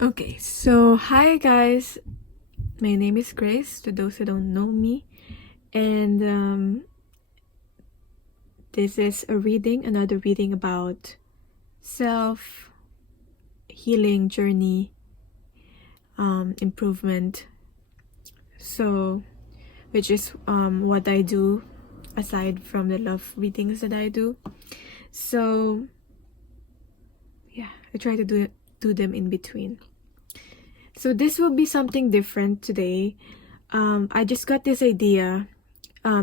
Okay, so hi guys, my name is Grace, to those who don't know me, and this is another reading about self-healing journey, improvement, so which is what I do aside from the love readings that I do. So yeah, I try to do them in between. So this will be something different today. I just got this idea.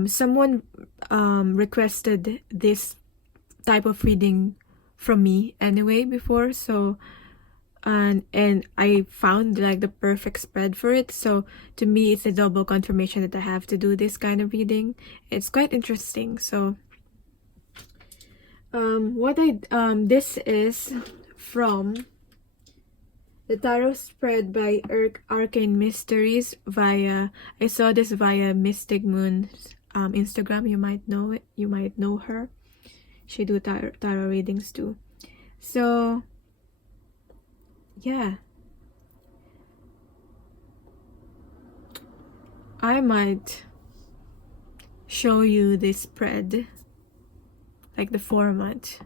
Someone requested this type of reading from me anyway before, so and I found like the perfect spread for it. So to me, it's a double confirmation that I have to do this kind of reading. It's quite interesting. So this is from the tarot spread by Arcane Mysteries I saw this via Mystic Moon's Instagram. You might know it. You might know her. She do tarot readings too. So yeah, I might show you this spread, like the format.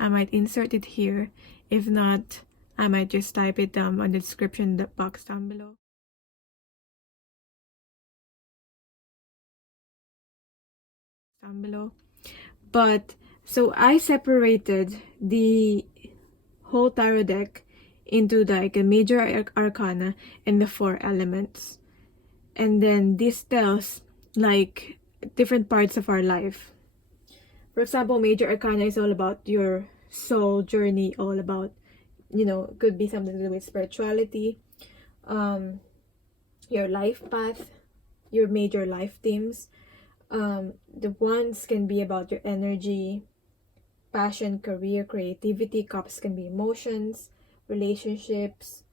I might insert it here. If not, I might just type it on the description box down below. But so I separated the whole tarot deck into like a major arcana and the 4 elements, and then this tells like different parts of our life. For example, major arcana is all about your soul journey, all about, could be something to do with spirituality, your life path, your major life themes. The ones can be about your energy, passion, career, creativity. Cups can be emotions, relationships,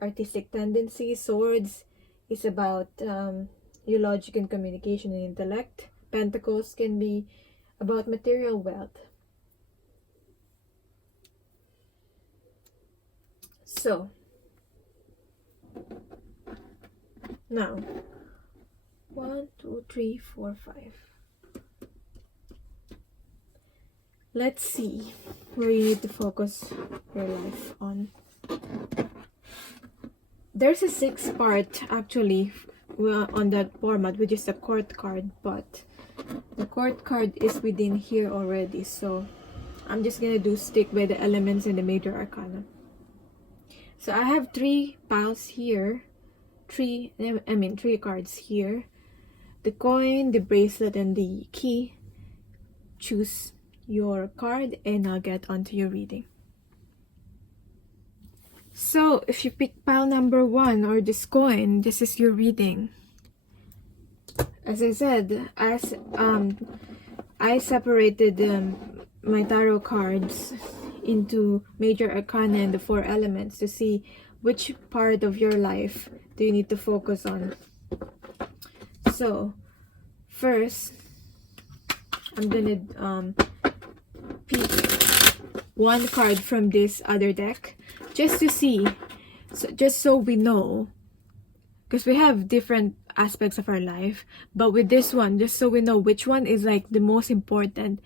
artistic tendencies. Swords is about your logic and communication and intellect. Pentacles can be about material wealth. So now 1, 2, 3, 4, 5. Let's see where you need to focus your life on. There's a 6th part actually on that format, which is the court card, but the court card is within here already, so I'm just gonna stick by the elements and the major arcana. So I have 3 piles here, 3 cards here. The coin, the bracelet, and the key. Choose your card and I'll get onto your reading. So if you pick pile number 1 or this coin, this is your reading. As I said, I separated my tarot cards into major arcana and the 4 elements to see which part of your life do you need to focus on. So first, I'm gonna pick 1 card from this other deck just to see, just so we know, because we have different aspects of our life, but with this one, just so we know which one is like the most important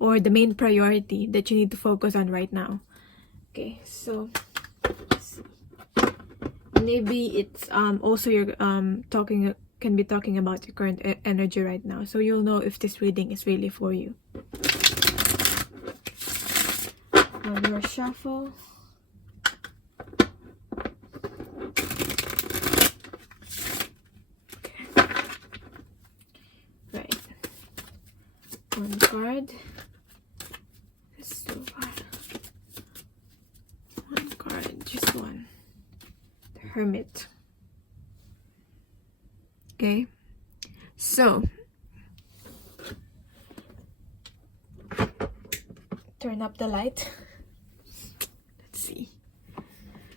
or the main priority that you need to focus on right now. Okay, so let's see. Maybe it's also your can be talking about your current energy right now, so you'll know if this reading is really for you. Your shuffle. Okay. Right. 1 card. Let's do 1 card, just 1. The Hermit. Okay, so turn up the light. Let's see.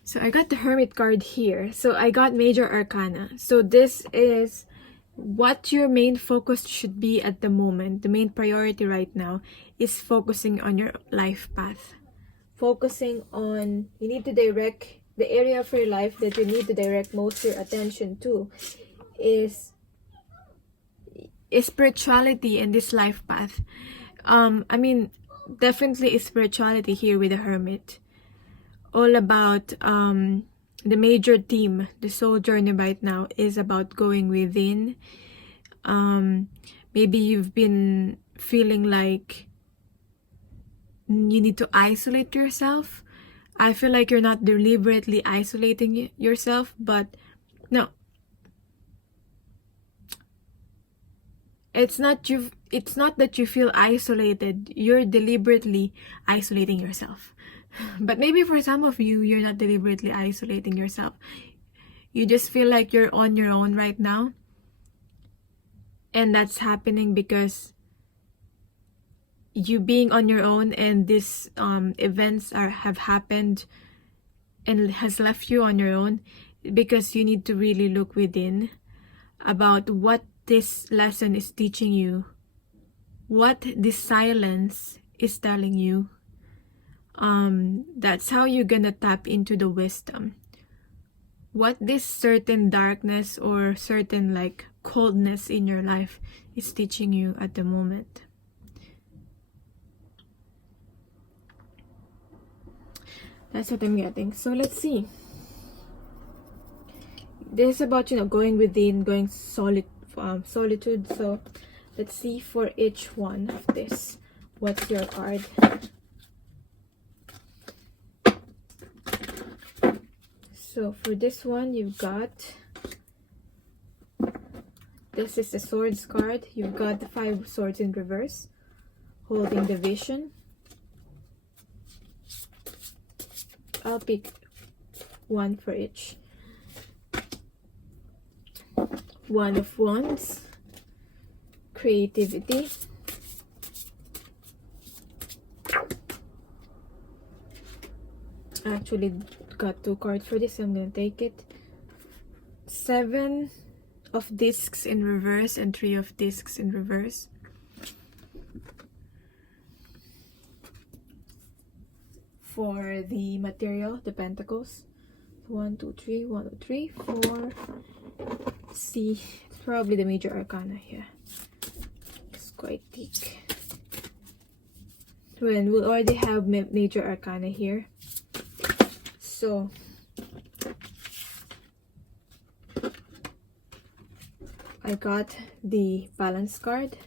So I got the Hermit card here. So I got major arcana. So this is what your main focus should be at the moment. The main priority right now is focusing on your life path. Focusing on, you need to direct the area of your life that you need to direct most of your attention to is spirituality in this life path. I mean, definitely spirituality here with the Hermit. All about the major theme, the soul journey right now is about going within. Maybe you've been feeling like you need to isolate yourself. I feel like you're not deliberately isolating yourself, but no. It's not that you feel isolated. You're deliberately isolating yourself. But maybe for some of you, you're not deliberately isolating yourself. You just feel like you're on your own right now. And that's happening because you being on your own, and these events have happened and has left you on your own, because you need to really look within about what this lesson is teaching you, what this silence is telling you. That's how you're gonna tap into the wisdom. What this certain darkness or certain like coldness in your life is teaching you at the moment. That's what I'm getting. So let's see. This is about, going within, going solitude. So let's see for each one of this. What's your card? So for this one, you've got, this is the Swords card. You've got the 5 swords in reverse, holding the vision. I'll pick one for each. One of Wands, creativity. I actually got 2 cards for this, so I'm gonna take it. 7 of discs in reverse and 3 of discs in reverse. For the material, the Pentacles. 1, 2, 3, 1, 2, 3, 4. See, it's probably the major arcana here. It's quite thick. Well, we already have major arcana here. So, I got the balance card.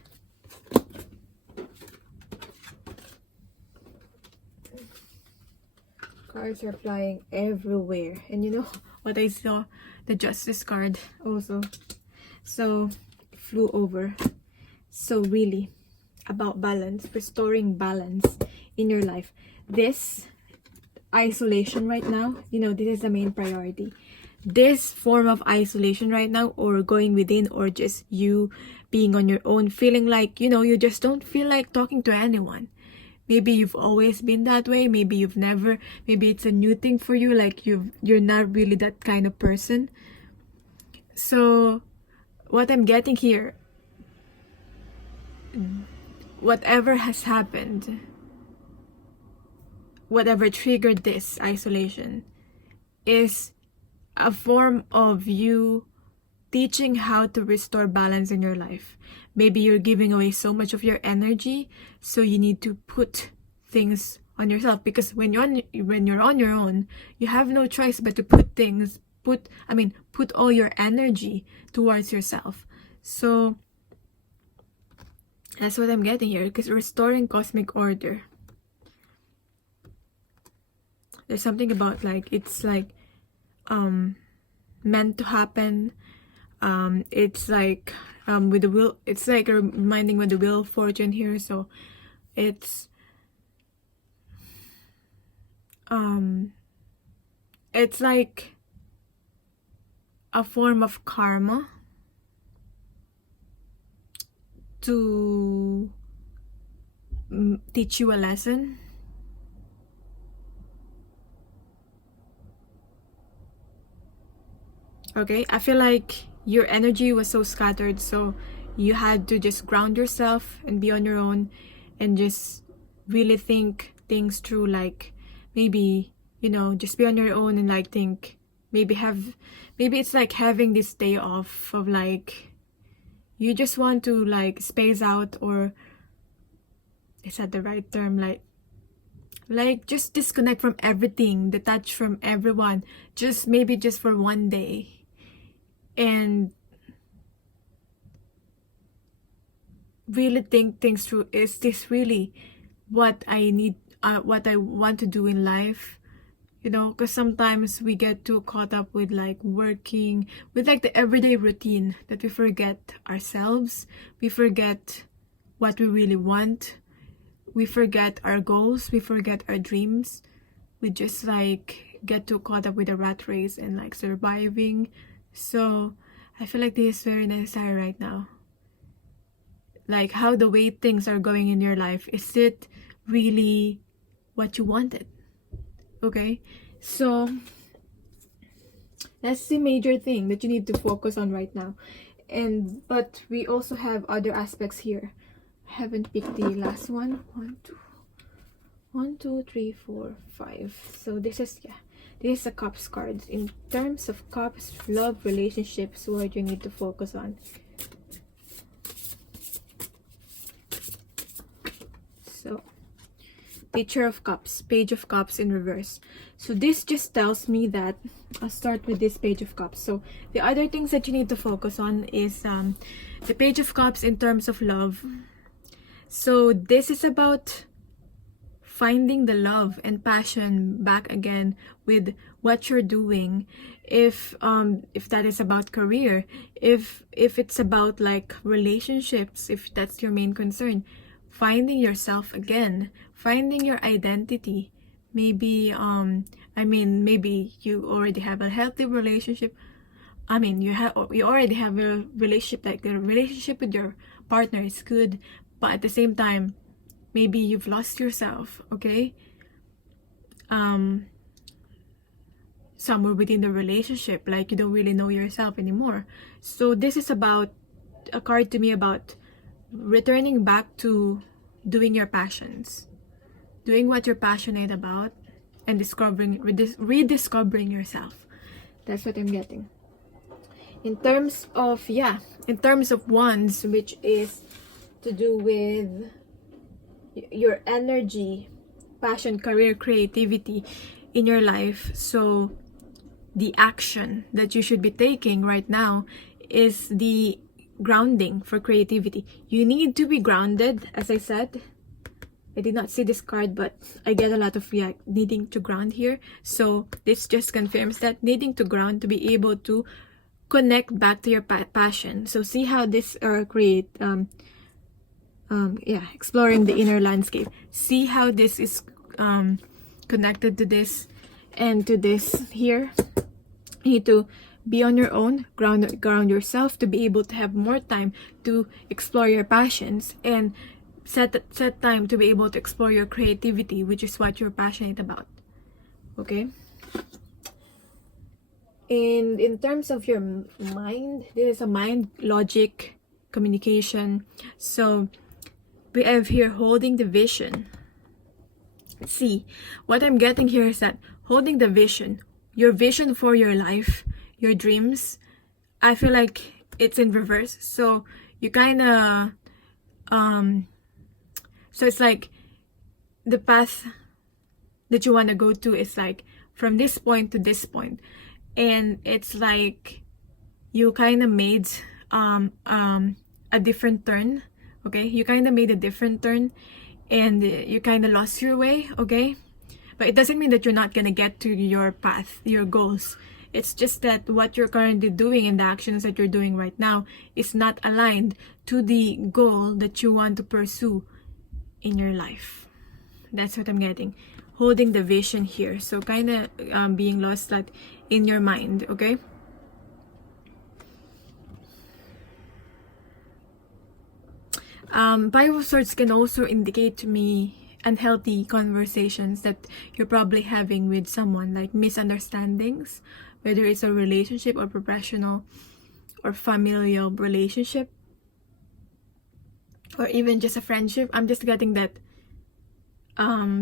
Cards are flying everywhere. And you know what I saw? The Justice card also. So, flew over. So really, about balance, restoring balance in your life. This isolation right now, this is the main priority. This form of isolation right now, or going within, or just you being on your own, feeling like, you just don't feel like talking to anyone. Maybe you've always been that way. Maybe you've never. Maybe it's a new thing for you. Like you're not really that kind of person. So, what I'm getting here, whatever has happened, whatever triggered this isolation, is a form of you teaching how to restore balance in your life. Maybe you're giving away so much of your energy, so you need to put things on yourself, because when you're on your own, you have no choice but to put all your energy towards yourself. So that's what I'm getting here, because restoring cosmic order. There's something about it's meant to happen. It's like with the wheel, it's like reminding with the Wheel of Fortune here. So it's like a form of karma to teach you a lesson. Okay, I feel like your energy was so scattered, so you had to just ground yourself and be on your own and just really think things through. Like maybe you know, just be on your own and like think, maybe it's like having this day off of like, you just want to like space out, or is that the right term, like just disconnect from everything, detach from everyone, just maybe just for one day, and really think things through. Is this really what I need, what I want to do in life? You know, because sometimes we get too caught up with like working, with like the everyday routine, that we forget ourselves, we forget what we really want, we forget our goals, we forget our dreams. We just like get too caught up with the rat race and like surviving. So I feel like this is very necessary right now. Like how the way things are going in your life, is it really what you wanted? Okay, so that's the major thing that you need to focus on right now. But we also have other aspects here. I haven't picked the last one. 1 2 3 4 5. So this is the cups cards. In terms of cups, love, relationships, what you need to focus on. So Picture of Cups, Page of Cups in reverse. So this just tells me that, I'll start with this Page of Cups. So the other things that you need to focus on is the Page of Cups in terms of love. So this is about finding the love and passion back again with what you're doing. If that is about career, if it's about like relationships, if that's your main concern, finding yourself again, finding your identity. Maybe maybe you already have a healthy relationship. You already have a relationship, like the relationship with your partner is good, but at the same time, maybe you've lost yourself, okay? Somewhere within the relationship, like you don't really know yourself anymore. So this is about a card to me about returning back to doing your passions, doing what you're passionate about, and rediscovering yourself. That's what I'm getting. In terms of wands, which is to do with your energy, passion, career, creativity in your life. So the action that you should be taking right now is the grounding for creativity. You need to be grounded, as I said. I did not see this card, but I get a lot of needing to ground here. So this just confirms that, needing to ground to be able to connect back to your passion. So see how this exploring the inner landscape. See how this is connected to this and to this here. You need to be on your own, ground yourself to be able to have more time to explore your passions, and set time to be able to explore your creativity, which is what you're passionate about. Okay? And in terms of your mind, this is a mind, logic, communication. So we have here holding the vision. See, what I'm getting here is that holding the vision, your vision for your life, your dreams, I feel like it's in reverse. So you kind of so it's like the path that you want to go to is like from this point to this point, and it's like you kind of made a different turn. Okay, you kind of made a different turn and you kind of lost your way. Okay, but it doesn't mean that you're not gonna get to your path, your goals. It's just that what you're currently doing and the actions that you're doing right now is not aligned to the goal that you want to pursue in your life. That's what I'm getting. Holding the vision here. So kind of being lost like in your mind. Okay. Five of Swords can also indicate to me unhealthy conversations that you're probably having with someone, like misunderstandings, whether it's a relationship or professional or familial relationship, or even just a friendship. I'm just getting that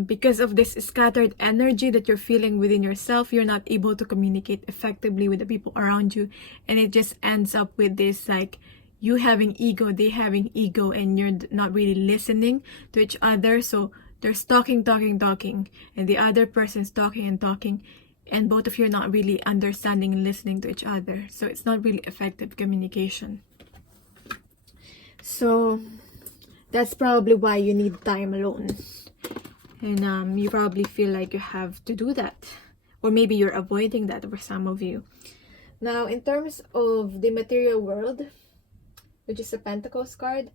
because of this scattered energy that you're feeling within yourself, you're not able to communicate effectively with the people around you, and it just ends up with this like you having ego, they having ego, and you're not really listening to each other. So there's talking, and the other person's talking and talking, and both of you are not really understanding and listening to each other. So it's not really effective communication. So that's probably why you need time alone. And you probably feel like you have to do that. Or maybe you're avoiding that for some of you. Now, in terms of the material world, which is a Pentacles card,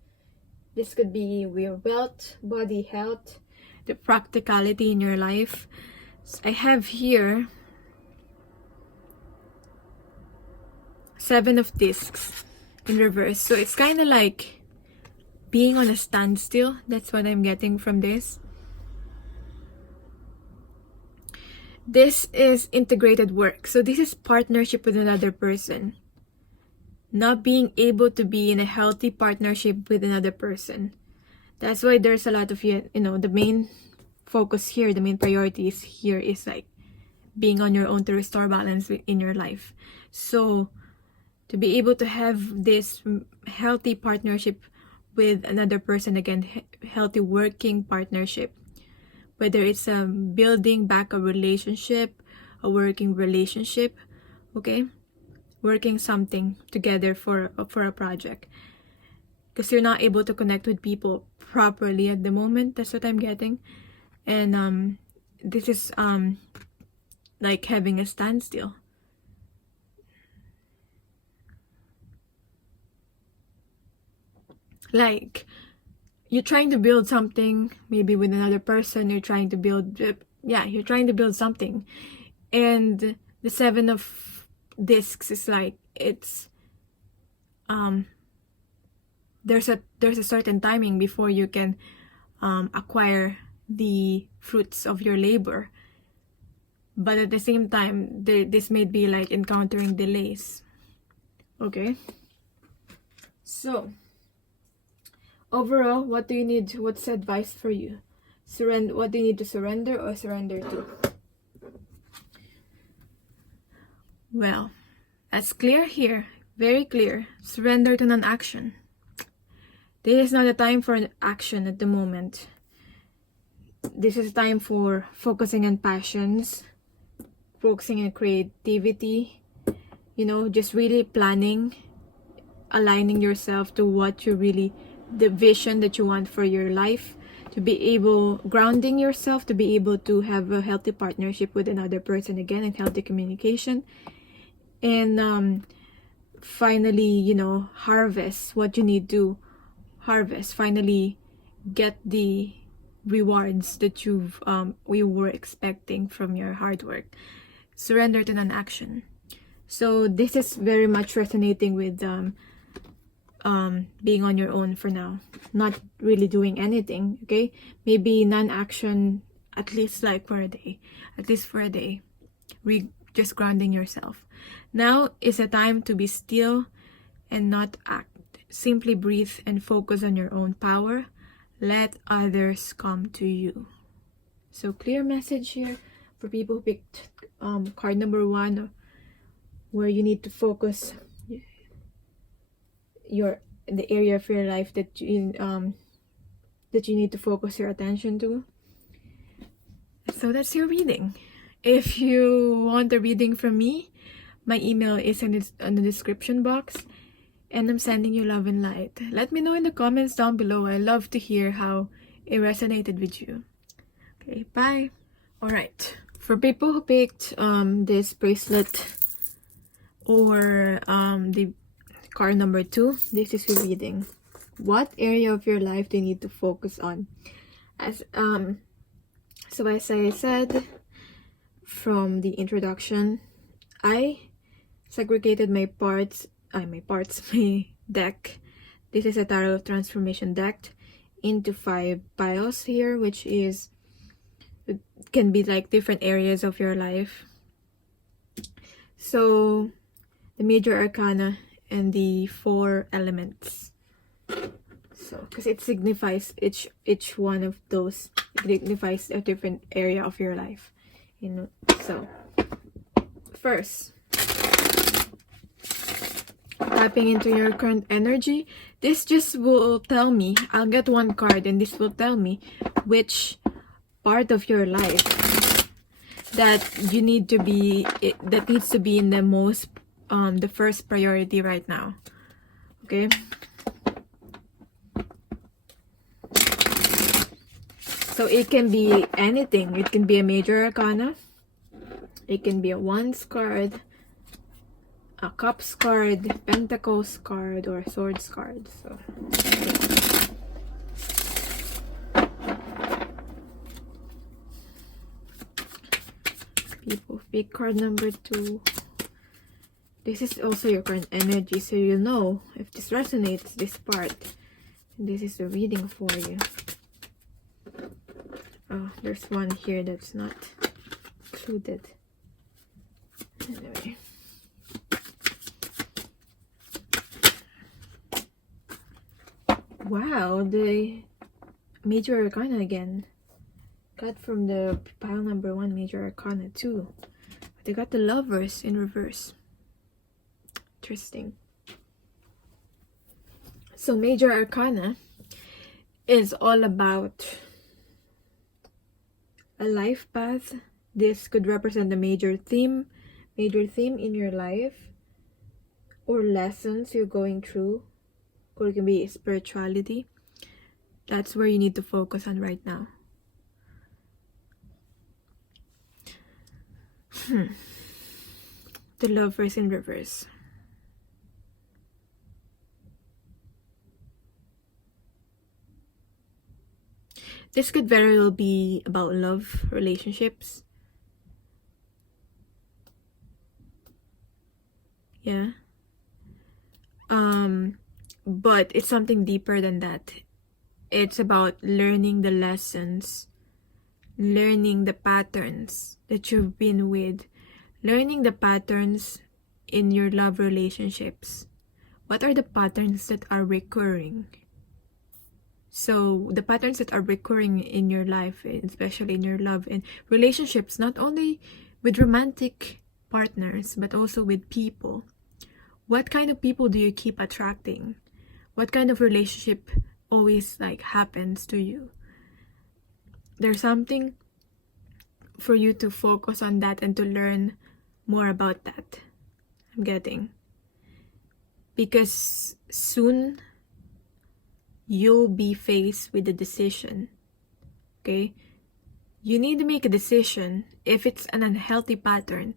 this could be your wealth, body health, the practicality in your life. So I have here 7 of discs in reverse. So it's kind of like being on a standstill. That's what I'm getting from this. This is integrated work. So this is partnership with another person. Not being able to be in a healthy partnership with another person. That's why there's a lot of, you know, the main focus here, the main priorities here is like being on your own to restore balance in your life. So to be able to have this healthy partnership with another person, again, healthy working partnership, whether it's building back a relationship, a working relationship, okay, working something together for a project, because you're not able to connect with people properly at the moment. That's what I'm getting. And this is like having a standstill. Like you're trying to build something, maybe with another person, you're trying to build something, and the 7 of discs is like it's there's a certain timing before you can acquire the fruits of your labor, but at the same time this may be like encountering delays. Okay, so overall, what do you need? What's advice for you? Surrender. What do you need to surrender or surrender to? Well, that's clear here. Very clear. Surrender to non-action. This is not a time for action at the moment. This is time for focusing on passions, focusing on creativity, you know, just really planning, aligning yourself to what you really, the vision that you want for your life, to be able, grounding yourself, to be able to have a healthy partnership with another person again, and healthy communication. And finally, you know, harvest what you need to harvest. Finally get the rewards that we were expecting from your hard work. Surrender to non-action. So this is very much resonating with being on your own for now, not really doing anything. Okay, maybe non-action, at least like for a day, just grounding yourself. Now is a time to be still and not act. Simply breathe and focus on your own power. Let others come to you. So clear message here for people who picked card number 1, where you need to focus the area of your life that you need to focus your attention to. So that's your reading. If you want a reading from me, my email is in the description box, and I'm sending you love and light. Let me know in the comments down below. I love to hear how it resonated with you. Okay, bye. Alright, for people who picked this bracelet or the card number 2, this is your reading. What area of your life do you need to focus on? So as I said from the introduction, I segregated my deck. This is a tarot transformation deck into 5 piles here, which can be like different areas of your life. So the major arcana and the 4 elements. So because it signifies each one of those, it signifies a different area of your life, you know. So first, tapping into your current energy, this just will tell me, I'll get one card and this will tell me which part of your life that you need to be, that needs to be in the most the first priority right now. Okay, so it can be anything. It can be a major arcana, it can be a wands card, a cups card, pentacles card, or swords card. So people, pick card number 2. This is also your current energy, so you'll know if this resonates, this part. And this is the reading for you. Oh, there's one here that's not included. Anyway. Wow, the major arcana again. Got from the pile number 1, major arcana 2. They got the lovers in reverse. Interesting. So major arcana is all about a life path. This could represent a major theme in your life, or lessons you're going through, or it can be spirituality. That's where you need to focus on right now. The lovers in reverse. This could very well be about love, relationships. Yeah. But it's something deeper than that. It's about learning the lessons, learning the patterns that you've been with, learning the patterns in your love relationships. What are the patterns that are recurring? So the patterns that are recurring in your life, especially in your love and relationships, not only with romantic partners, but also with people. What kind of people do you keep attracting? What kind of relationship always happens to you? There's something for you to focus on that and to learn more about that. I'm getting. Because soon you'll be faced with a decision. Okay? You need to make a decision if it's an unhealthy pattern,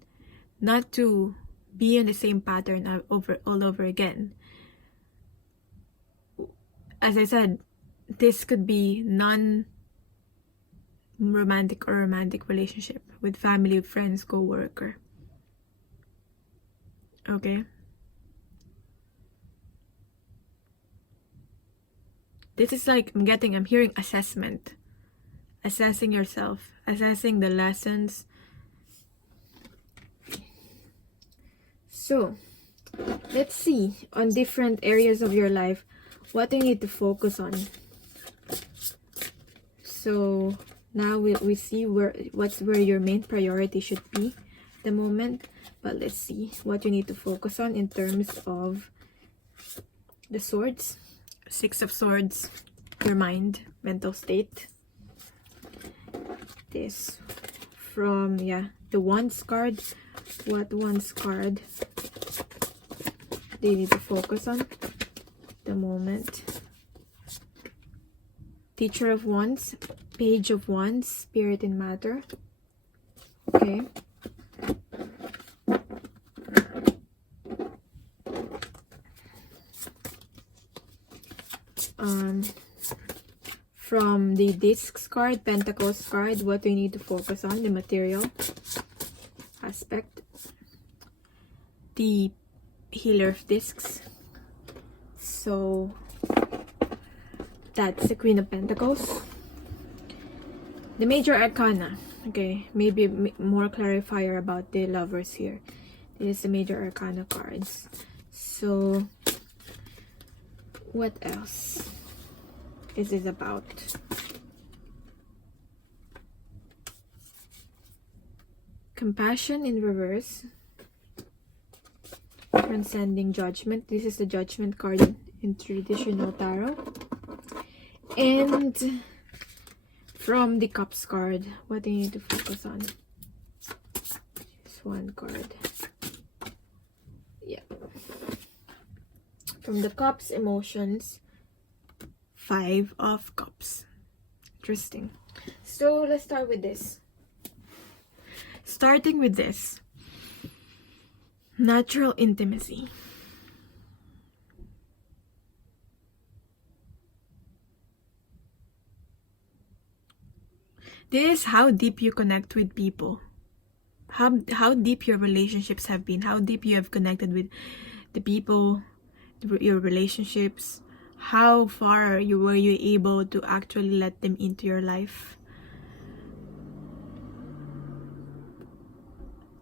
not to be in the same pattern all over again. As I said, this could be non-romantic or romantic relationship with family, friends, co-worker. Okay? This is I'm hearing assessment. Assessing yourself. Assessing the lessons. So, let's see on different areas of your life what you need to focus on. So, now we see where your main priority should be at the moment. But let's see what you need to focus on in terms of the swords. 6 of Swords, your mind, mental state. This from, the Wands card. What Wands card do you need to focus on at the moment? Teacher of Wands, Page of Wands, Spirit in Matter. Okay. From the Discs card, Pentacles card, what do you need to focus on? The material aspect. The Healer of Discs. So that's the Queen of Pentacles. The Major Arcana. Okay, maybe more clarifier about the lovers here. This is the Major Arcana cards. So what else? is this about? Compassion in reverse. Transcending judgment. This is the judgment card in traditional tarot. And from the Cups card, what do you need to focus on? Just one card. Yeah. From the Cups, emotions. 5 of Cups. Interesting. So let's start with this. Starting with this. Natural intimacy. This is how deep you connect with people. How deep your relationships have been. How deep you have connected with the people, your relationships. How far were you able to actually let them into your life.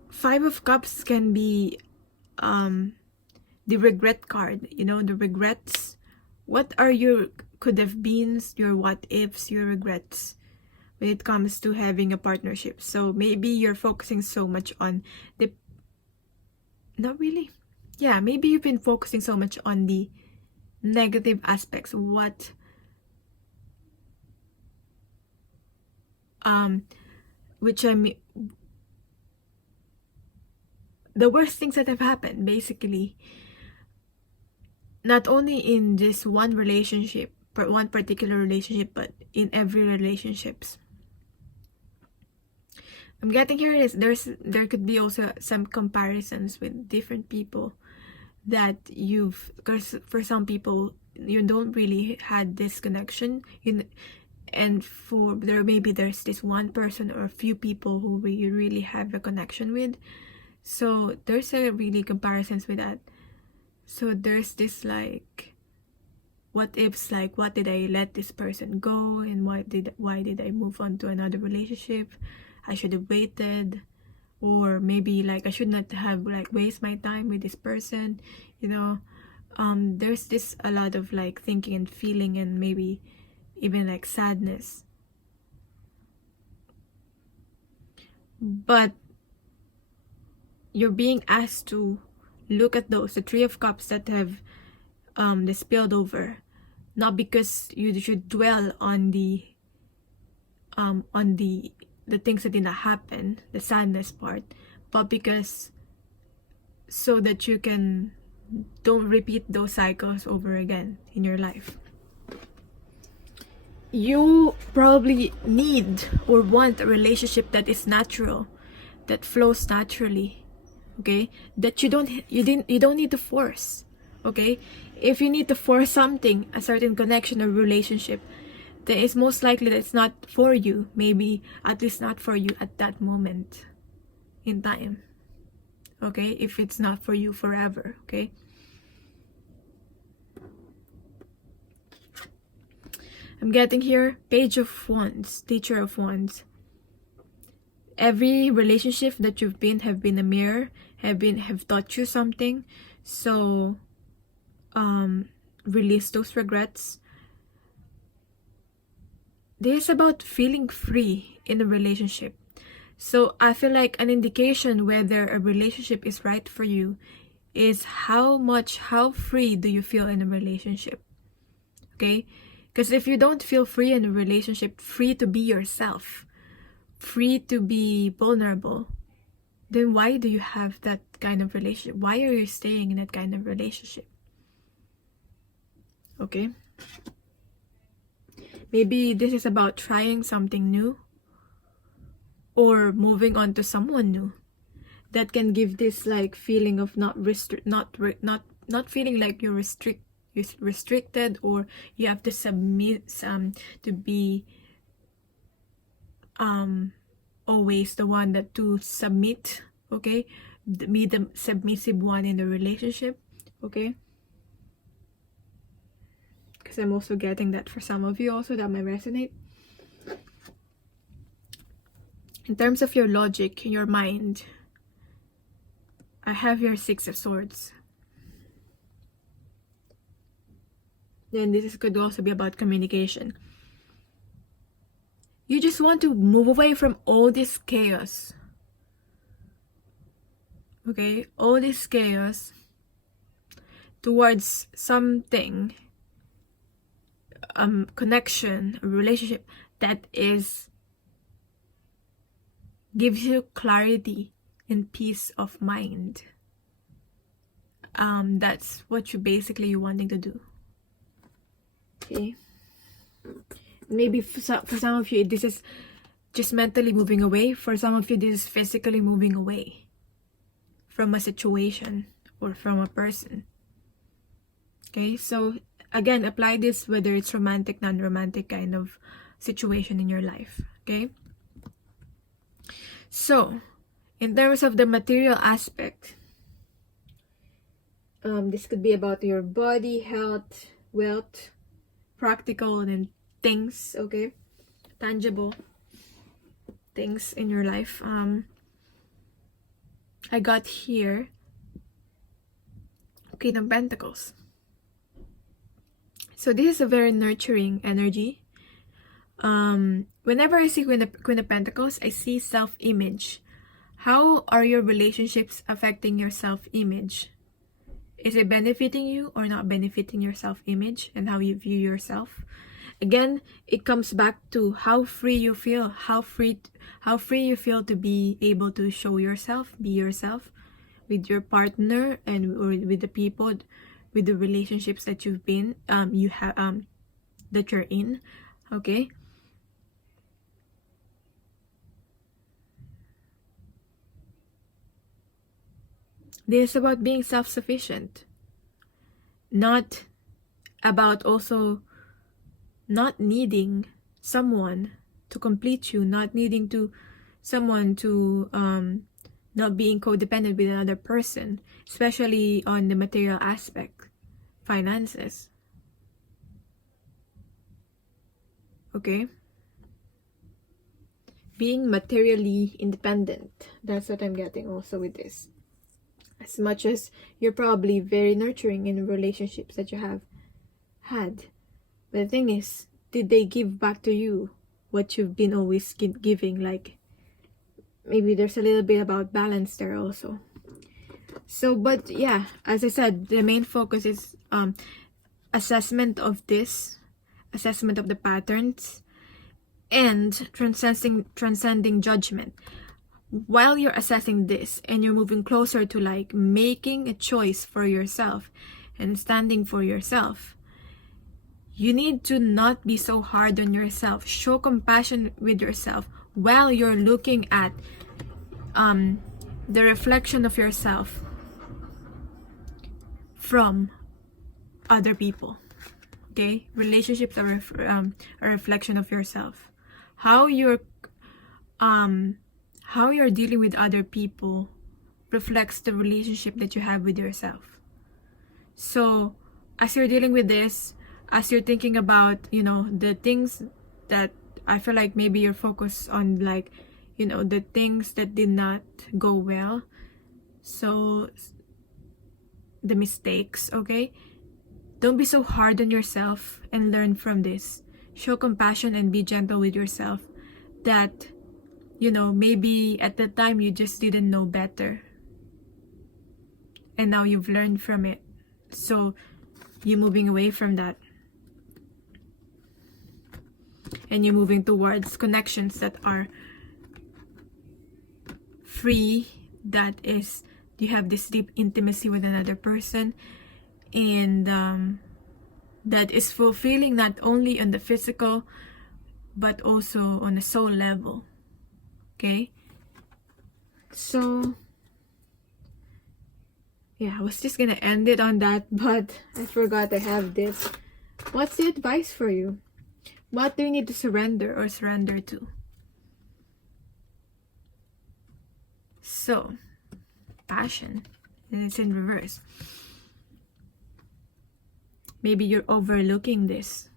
5 of Cups can be the regret card. You know, the regrets. What are your could have beens, your what ifs, your regrets when it comes to having a partnership. So maybe you're focusing so much on the... Not really. Yeah, maybe you've been focusing so much on the negative aspects. What... which I mean... The worst things that have happened, basically. Not only in this one relationship, one particular relationship, but in every relationships. I'm getting here is there could be also some comparisons with different people that you've, because for some people you don't really had this connection, and for there's this one person or a few people who you really have a connection with. So there's a really comparisons with that. So there's this like what ifs, like what did I let this person go, and why did I move on to another relationship? I should have waited, or maybe like I should not have like waste my time with this person, you know. There's this a lot of like thinking and feeling, and maybe even like sadness. But you're being asked to look at those, the 3 of Cups that have they spilled over, not because you should dwell on the things that did not happen, the sadness part, but because so that you don't repeat those cycles over again in your life. You probably need or want a relationship that is natural, that flows naturally. Okay, that you don't need to force. Okay, if you need to force something, a certain connection or relationship, then it's most likely that it's not for you. Maybe at least not for you at that moment in time. Okay, if it's not for you forever. Okay, I'm getting here Page of Wands, Teacher of Wands. Every relationship that you've been have been a mirror, have taught you something. So release those regrets. This is about feeling free in a relationship. So I feel like an indication whether a relationship is right for you is how free do you feel in a relationship. Okay, because if you don't feel free in a relationship, free to be yourself, free to be vulnerable, then why do you have that kind of relationship? Why are you staying in that kind of relationship? Okay, maybe this is about trying something new or moving on to someone new that can give this like feeling of not feeling like you're restricted, or you have to submit to be always the one that to submit. Okay, be the submissive one in the relationship. Okay, because I'm also getting that for some of you also, that might resonate. In terms of your logic, your mind, I have your 6 of Swords. then could also be about communication. You just want to move away from all this chaos. Okay, all this chaos towards something, connection, a relationship that gives you clarity and peace of mind. That's what you're basically wanting to do. Okay. Maybe for some of you, this is just mentally moving away. For some of you, this is physically moving away from a situation or from a person. Okay, so again, apply this whether it's romantic, non-romantic kind of situation in your life. Okay, so in terms of the material aspect, this could be about your body, health, wealth, practical and things, okay, tangible things in your life. I got here Queen of Pentacles. So this is a very nurturing energy. Whenever I see Queen of Pentacles, I see self-image. How are your relationships affecting your self-image? Is it benefiting you or not benefiting your self-image and how you view yourself? Again, it comes back to how free you feel, how free you feel to be able to show yourself, be yourself with your partner and or with the people, with the relationships that you've been, that you're in. Okay. This is about being self-sufficient, not about also not needing someone to complete you, not needing someone to not being codependent with another person, especially on the material aspect, finances. Okay, being materially independent, that's what I'm getting also with this. As much as you're probably very nurturing in relationships that you have had, but the thing is, did they give back to you what you've been always giving? Like, maybe there's a little bit about balance there also. So, but yeah, as I said, the main focus is assessment of the patterns, and transcending judgment. While you're assessing this and you're moving closer to like making a choice for yourself and standing for yourself, you need to not be so hard on yourself. Show compassion with yourself while you're looking at the reflection of yourself from other people. Okay, relationships are a reflection of yourself. How you're dealing with other people reflects the relationship that you have with yourself. So as you're dealing with this, as you're thinking about, the things that I feel like maybe you're focused on, like, the things that did not go well, so the mistakes, okay? Don't be so hard on yourself and learn from this. Show compassion and be gentle with yourself that, maybe at the time you just didn't know better. And now you've learned from it. So you're moving away from that. And you're moving towards connections that are free, that is, you have this deep intimacy with another person, and that is fulfilling not only on the physical but also on a soul level. Okay, so yeah, I was just gonna end it on that, but I forgot I have this. What's the advice for you? What do you need to surrender or surrender to? So, passion, and it's in reverse. Maybe you're overlooking this.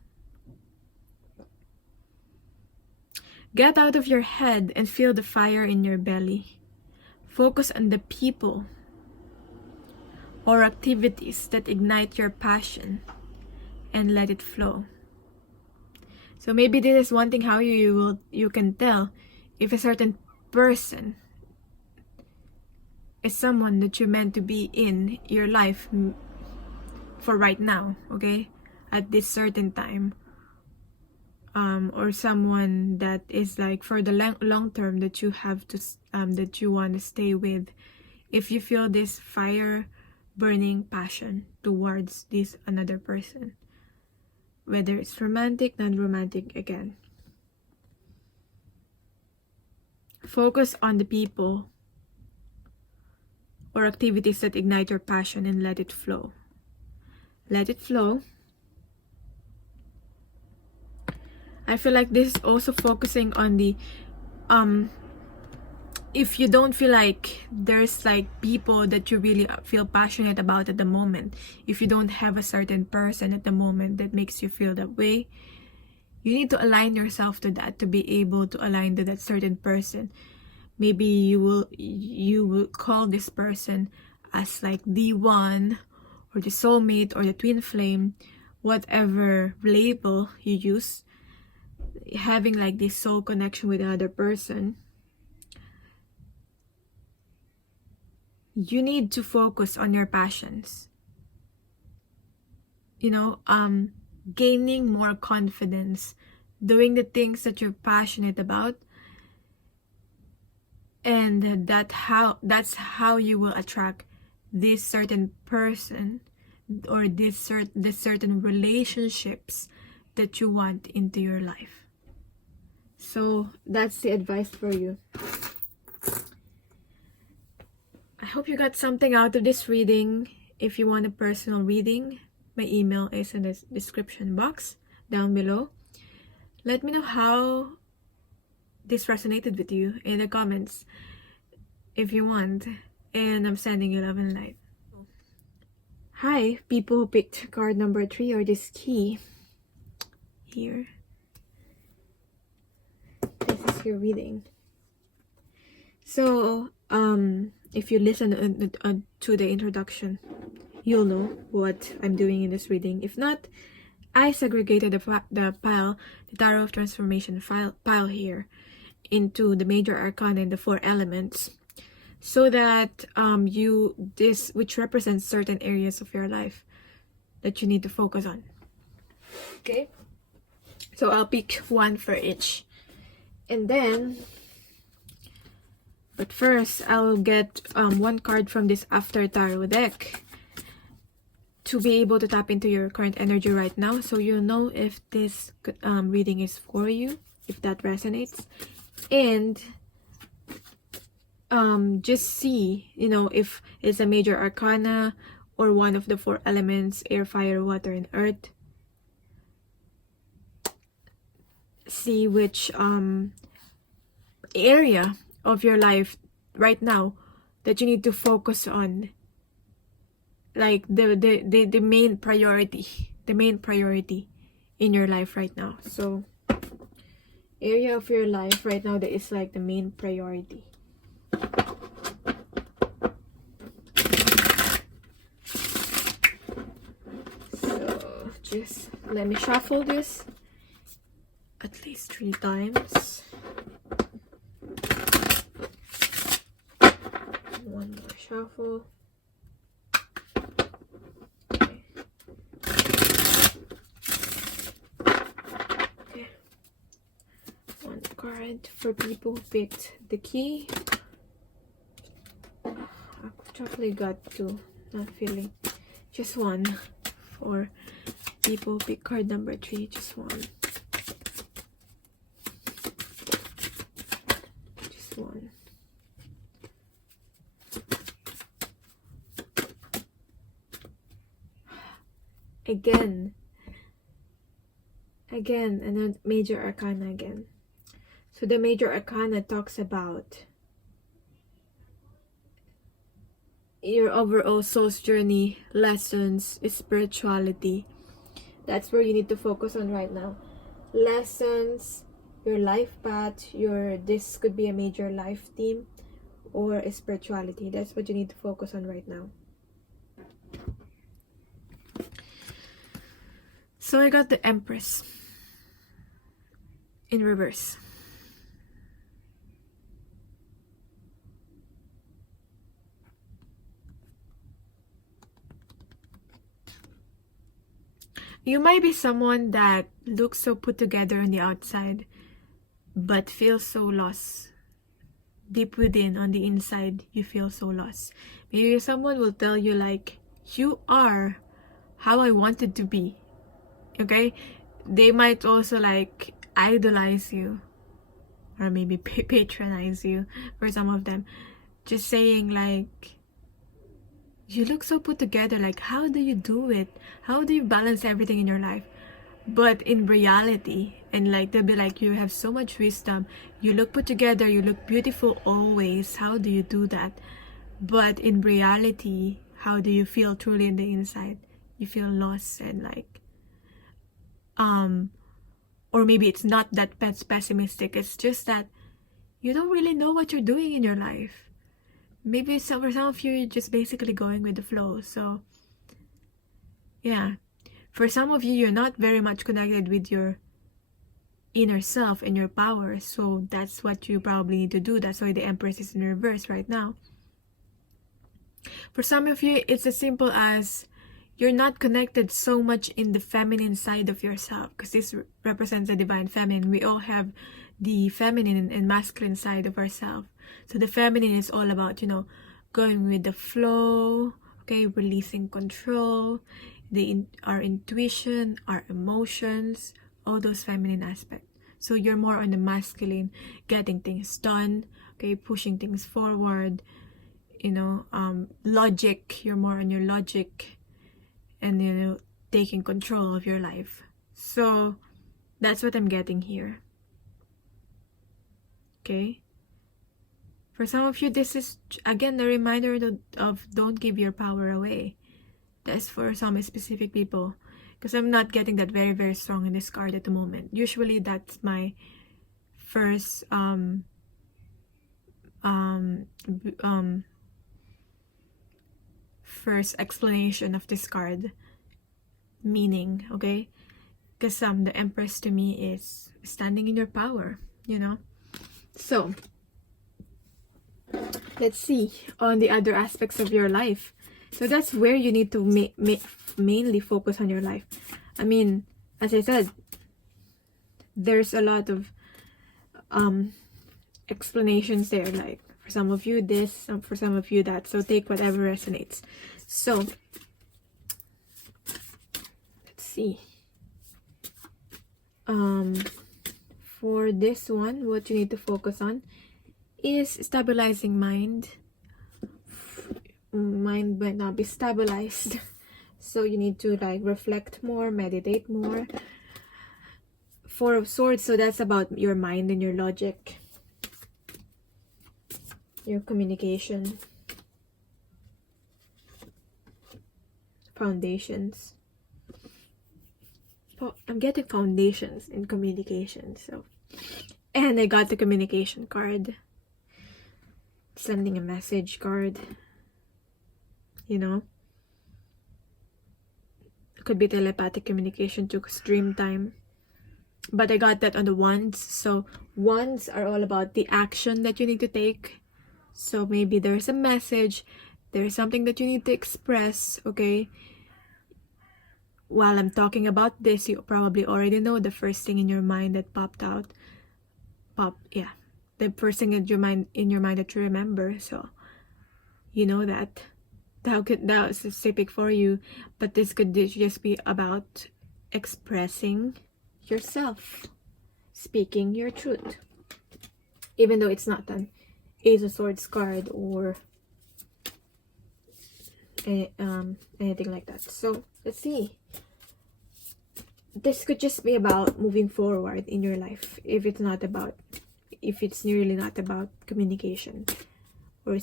Get out of your head and feel the fire in your belly. Focus on the people or activities that ignite your passion and let it flow. So maybe this is one thing how you can tell if a certain person is someone that you're meant to be in your life for right now, okay, at this certain time, or someone that is like for the long term that you have to that you want to stay with. If you feel this fire burning passion towards this another person, whether it's romantic, non-romantic, again, focus on the people or activities that ignite your passion and let it flow. Let it flow. I feel like this is also focusing on the if you don't feel like there's like people that you really feel passionate about at the moment, if you don't have a certain person at the moment that makes you feel that way, you need to align yourself to that, to be able to align to that certain person. Maybe you will call this person as like the one, or the soulmate, or the twin flame, whatever label you use. Having like this soul connection with another person, you need to focus on your passions, you know, gaining more confidence, doing the things that you're passionate about, and that's how you will attract this certain person or this certain relationships that you want into your life. So that's the advice for you. I hope you got something out of this reading. If you want a personal reading, my email is in the description box down below. Let me know how this resonated with you in the comments if you want, and I'm sending you love and light. Hi, people who picked card number 3 or this key here. This is your reading. So if you listen to the introduction, you'll know what I'm doing in this reading. If not, I segregated the Tarot of Transformation pile here into the major arcana and the 4 elements, so that which represents certain areas of your life that you need to focus on. Okay, so I'll pick one for each, and then but first I'll get one card from this After Tarot deck to be able to tap into your current energy right now, so you'll know if this reading is for you, if that resonates, and just see, you know, if it's a major arcana or one of the 4 elements: air, fire, water, and earth. See which area of your life right now that you need to focus on, like the main priority in your life right now. So area of your life right now that is like the main priority. So just let me shuffle this at least 3 times. One more shuffle. Okay. Okay. One card for people who picked the key. I totally got 2. Not feeling. Just one for people who pick card number 3. Just one. Just one. Again, another major arcana again. So the major arcana talks about your overall soul's journey, lessons, spirituality. That's where you need to focus on right now. Lessons, your life path, this could be a major life theme, or a spirituality. That's what you need to focus on right now. So I got the Empress in reverse. You might be someone that looks so put together on the outside, but feels so lost. Deep within, on the inside, you feel so lost. Maybe someone will tell you like, you are how I wanted to be. Okay? They might also like idolize you, or maybe patronize you for some of them. Just saying like, you look so put together, like how do you do it? How do you balance everything in your life? But in reality, and like they'll be like, you have so much wisdom, you look put together, you look beautiful always, how do you do that? But in reality, how do you feel truly in the inside? You feel lost and like or maybe it's not that pessimistic, it's just that you don't really know what you're doing in your life. Maybe for some of you, you're just basically going with the flow. So yeah, for some of you, you're not very much connected with your inner self and your power. So that's what you probably need to do. That's why the Empress is in reverse right now. For some of you, it's as simple as you're not connected so much in the feminine side of yourself, because this represents the divine feminine. We all have the feminine and masculine side of ourselves. So the feminine is all about, you know, going with the flow, okay, releasing control, our intuition, our emotions, all those feminine aspects. So you're more on the masculine, getting things done, okay, pushing things forward, you know, logic, you're more on your logic, and you know, taking control of your life. So that's what I'm getting here. Okay, for some of you, this is again a reminder of don't give your power away. That's for some specific people, because I'm not getting that very, very strong in this card at the moment. Usually that's my first first explanation of this card meaning, okay? Because the Empress to me is standing in your power, you know. So let's see on the other aspects of your life. So that's where you need to mainly focus on your life. I mean, as I said, there's a lot of explanations there, like for some of you this, for some of you that. So take whatever resonates. So let's see. For this one, what you need to focus on is stabilizing mind. Mind might not be stabilized, so you need to like reflect more, meditate more. Four of Swords, so that's about your mind and your logic, your communication, foundations. I'm getting foundations in communication. So, and I got the communication card, sending a message card, you know. It could be telepathic communication to stream time, but I got that on the wands. So wands are all about the action that you need to take. So maybe there's a message, there's something that you need to express, okay? While I'm talking about this, you probably already know the first thing in your mind that popped out. The first thing in your mind that you remember. So you know that was specific for you, but this could just be about expressing yourself, speaking your truth, even though it's not an Ace of Swords card or anything like that. So let's see. This could just be about moving forward in your life, if it's really not about communication or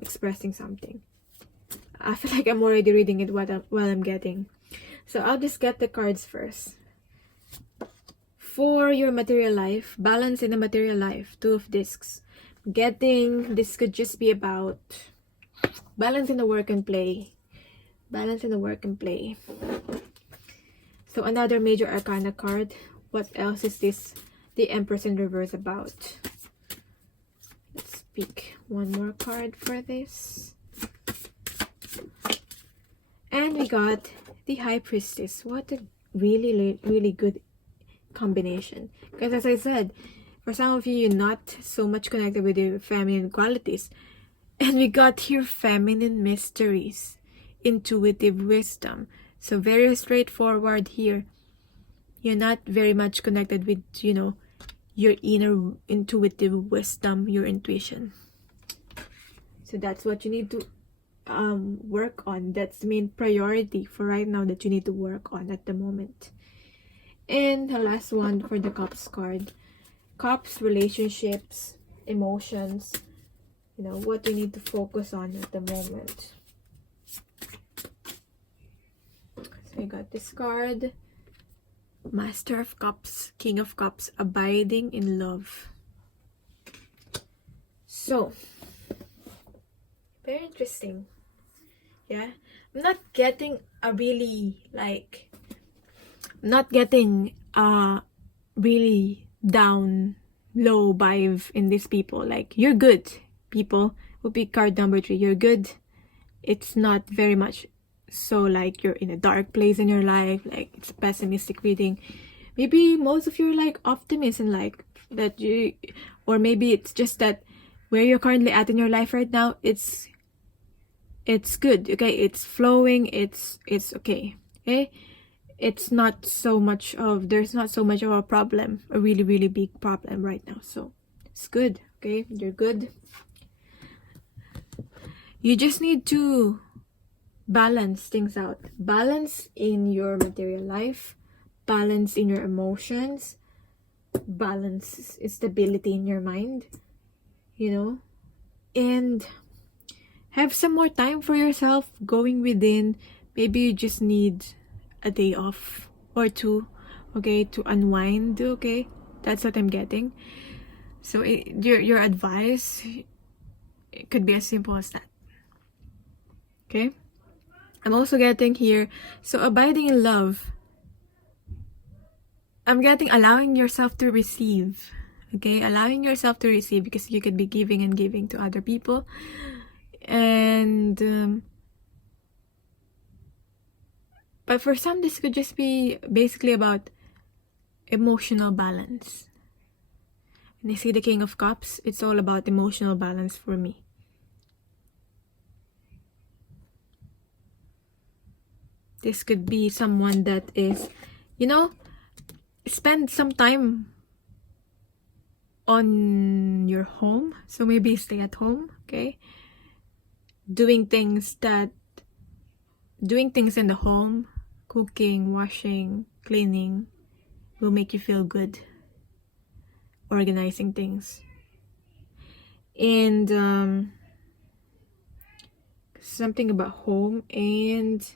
expressing something. I feel like I'm already reading it while I'm getting. So I'll just get the cards first. For your material life, balance in the material life, Two of Discs. This could just be about balance in the work and play. Balance in the work and play. So another major arcana card. What else is this? The Empress in reverse about. Let's pick one more card for this. And we got the High Priestess. What a really, really good combination. Because as I said, for some of you, you're not so much connected with your feminine qualities. And we got here Feminine Mysteries, Intuitive Wisdom. So very straightforward here. You're not very much connected with, you know, your inner intuitive wisdom, your intuition. So that's what you need to work on. That's the main priority for right now that you need to work on at the moment. And the last one for the Cups card. Cups, relationships, emotions. You know, what you need to focus on at the moment. So I got this card. Master of Cups, King of Cups, abiding in love. So, very interesting. Yeah, I'm not getting a really not getting a really down low vibe in these people. Like, you're good, people. Will be card number 3. You're good. It's not very much so like you're in a dark place in your life, like it's a pessimistic reading. Maybe most of you are like optimists and like that you, or maybe it's just that where you're currently at in your life right now, it's good, okay? It's flowing, it's okay, okay? It's not so much of, there's not so much of a problem, a really, really big problem right now. So it's good, okay? You're good. You just need to balance things out. Balance in your material life, balance in your emotions, balance stability in your mind, you know, and have some more time for yourself going within. Maybe you just need a day off or 2, okay, to unwind, okay? That's what I'm getting. So your advice, it could be as simple as that, okay? I'm also getting here, so abiding in love. I'm getting allowing yourself to receive, okay? Allowing yourself to receive, because you could be giving and giving to other people. And, but for some, this could just be basically about emotional balance. When I see the King of Cups, it's all about emotional balance for me. This could be someone that is, you know, spend some time on your home. So maybe stay at home, okay? Doing things in the home, cooking, washing, cleaning, will make you feel good. Organizing things. And something about home. And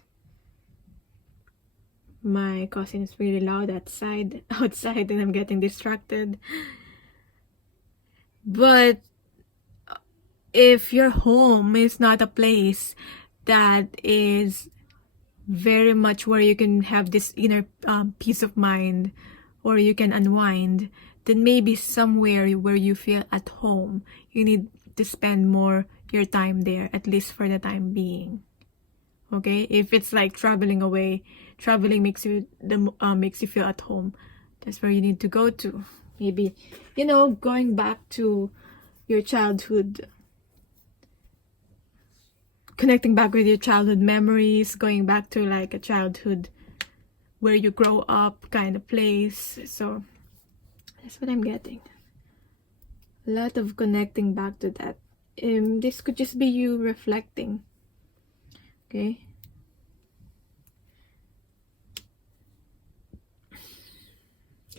my cousin is really loud outside, and I'm getting distracted. But if your home is not a place that is very much where you can have this inner peace of mind, or you can unwind, then maybe somewhere where you feel at home, you need to spend more your time there, at least for the time being. Okay, if it's like traveling away, traveling makes you feel at home, that's where you need to go to. Maybe, you know, going back to your childhood, connecting back with your childhood memories, going back to like a childhood where you grow up kind of place. So that's what I'm getting. A lot of connecting back to that. This could just be you reflecting. Okay.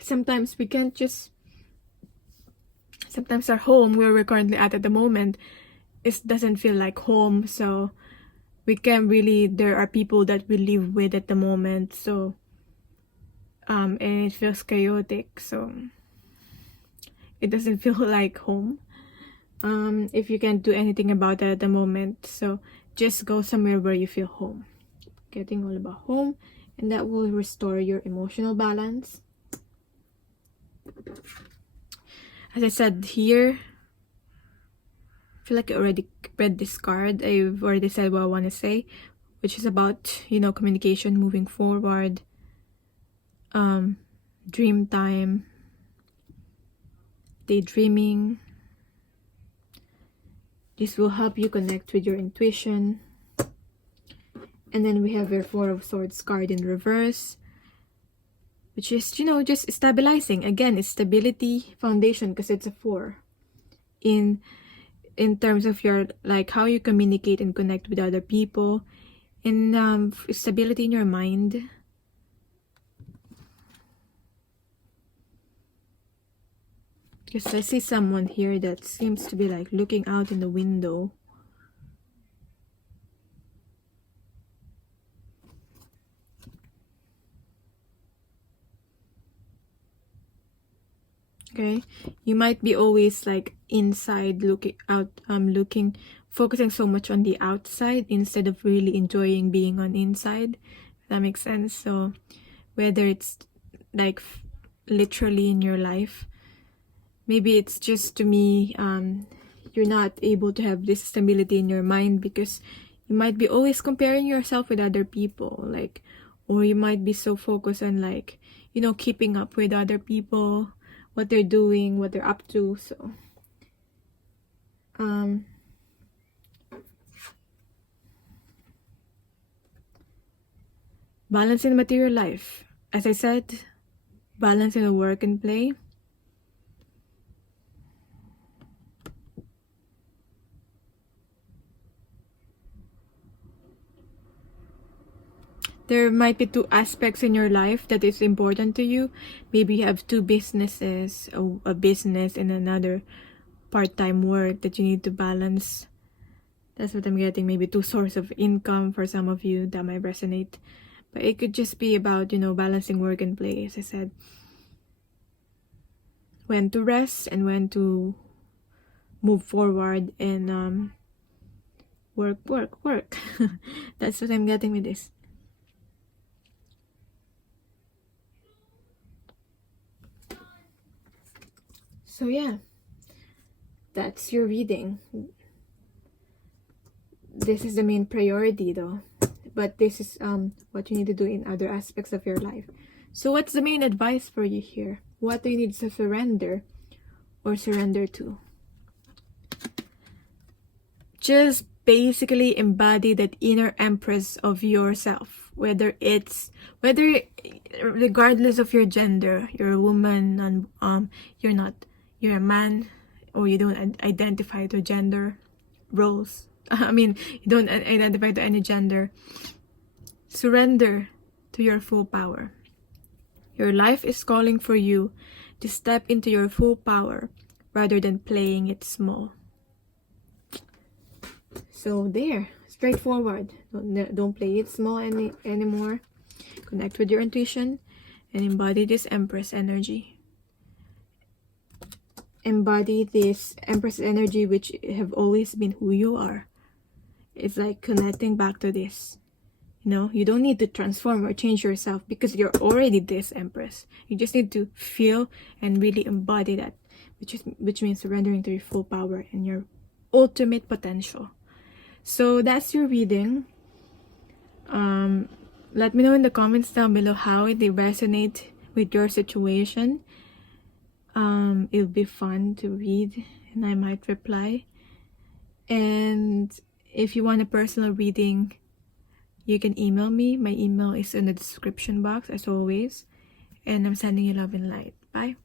Sometimes we can't just, sometimes our home where we're currently at the moment, it doesn't feel like home. So we can't really, there are people that we live with at the moment. So, and it feels chaotic. So it doesn't feel like home. If you can't do anything about it at the moment. So just go somewhere where you feel home. Getting all about home and that will restore your emotional balance. As I said here, I feel like I already read this card. I've already said what I want to say, which is about, you know, communication moving forward, dream time, daydreaming. This will help you connect with your intuition. And then we have your Four of Swords card in reverse, which is, you know, just stabilizing. Again, it's stability, foundation, because it's a 4. In terms of your, like, how you communicate and connect with other people, in stability in your mind. Because I see someone here that seems to be like looking out in the window. Okay, you might be always like inside looking out, focusing so much on the outside instead of really enjoying being on inside. If that makes sense. So whether it's like literally in your life, maybe it's just, to me, you're not able to have this stability in your mind because you might be always comparing yourself with other people, like, or you might be so focused on, like, you know, keeping up with other people, what they're doing, what they're up to. So balance in material life, as I said, balance in the work and play. There might be 2 aspects in your life that is important to you. Maybe you have 2 businesses, a business and another part-time work that you need to balance. That's what I'm getting. Maybe 2 sources of income for some of you. That might resonate. But it could just be about, you know, balancing work and play, as I said. When to rest and when to move forward and work. That's what I'm getting with this. So yeah, that's your reading. This is the main priority though, but this is what you need to do in other aspects of your life. So what's the main advice for you here? What do you need to surrender or surrender to? Just basically embody that inner empress of yourself, regardless of your gender. You're a woman, and you're a man, or you don't identify to gender roles. I mean, you don't identify to any gender. Surrender to your full power. Your life is calling for you to step into your full power rather than playing it small. So there, straightforward. Don't play it small anymore. Connect with your intuition and embody this Empress energy. Embody this Empress energy, which have always been who you are. It's like connecting back to this. You know, you don't need to transform or change yourself because you're already this Empress. You just need to feel and really embody that, which means surrendering to your full power and your ultimate potential. So that's your reading. Let me know in the comments down below how they resonate with your situation. It'll be fun to read and I might reply. And if you want a personal reading, you can email me. My email is in the description box as always. And I'm sending you love and light. Bye.